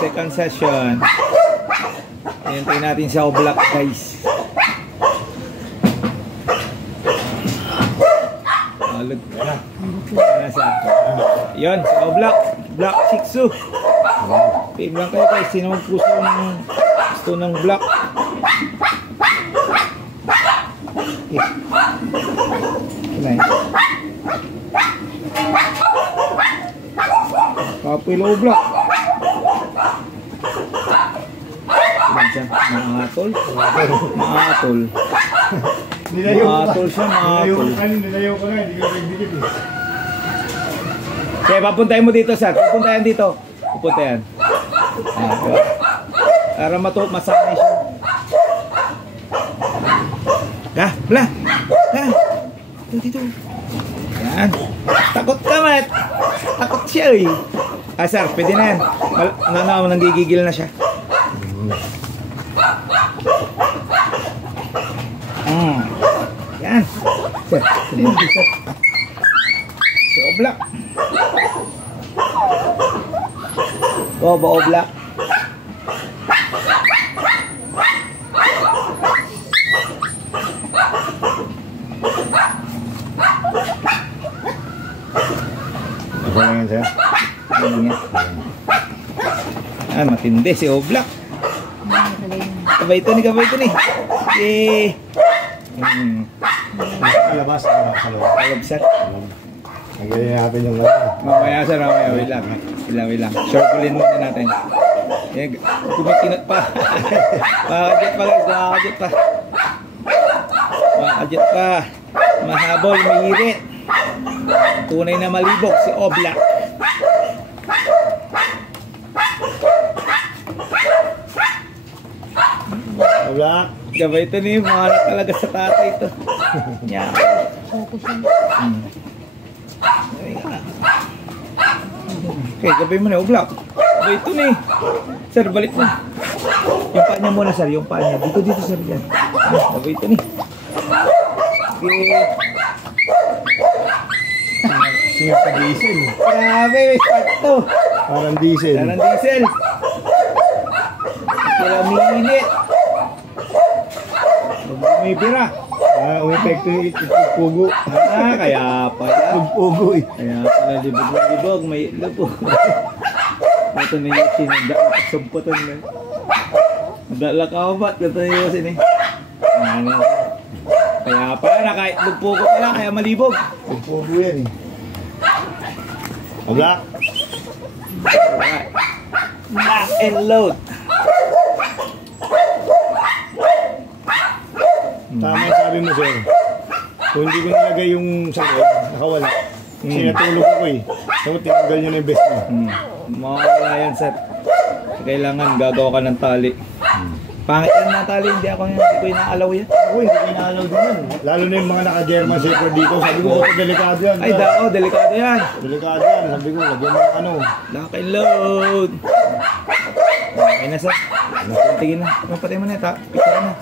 second session. Hintayin natin sa Oblak, guys. Alog. Yun, sa Oblak. Black Shih Tzu. Pig lang kayo, guys. Sino magpuso ng gusto ng black? Kapilo Oblak. Maatol. Maatol. Maatol siya, maatol. Nilayaw ko na, hindi ko nagdikit eh. Kaya papuntahin mo dito, sir. Papuntahin dito. Papuntahin. Para masanay siya. Bla. Dito. Yan. Takot ka, Mat. Takot siya, eh. Sir, pwede na yan. Nanggigigil na siya. Yan. Sir, si Oblak. Ba Oblak. Ano yan, sir? Matindi si Oblak. Kabay ito ni. Kalabas, Kalab, sir. Nagyayin natin yung mga. Mamaya, sir. Wait lang. Shortculin muna natin. Kumikinot pa. Makakadyan pa, guys. Makakadyan pa. Mahabol, mahirit. Tunay na malibok si Oblak. Oblak. Gabay ito ni mga talaga sa tatay ito. Yan. Okay, gabay mo na Oblak. Gabay ito ni. Sir, balik mo. Yung paa niya muna, sir. Yung paa niya. Dito, sir. Yan. Gabay ito ni. Okay. Singap ka diesel. Grabe, may start to. Parang diesel. Kaya minit. Umipira. Umipekto yung pugo. Kaya pala. Pugo eh. Kaya pala libog. May libog. Ito na yung sinadaan. Sumputan na. Madala ka ba? Ito na yung sin eh. Kaya pala nakaitlog pugo pala. Kaya malibog. Pugo yan eh. Oblak. Lock and load. Tama yung sabi mo, sir. Kung hindi ko nilagay yung sakit, nakawala. Sinatulog ako eh. So, tinanggal nyo na yung best mo. Mawala yan, sir. Kailangan gagawa ka ng tali. Pangit yan na tali, hindi ko inaalaw yan. Ako, hindi ko inaalaw din yan. Lalo na yung mga naka-German Shepherd dito. Sabi ko, delikado yan. Ay, delikado yan. Delikado yan. Sabi ko, lagyan mo ano. Lock and load. Okay na, sir. Tingin na. Mapatay mo na ito. Picture na.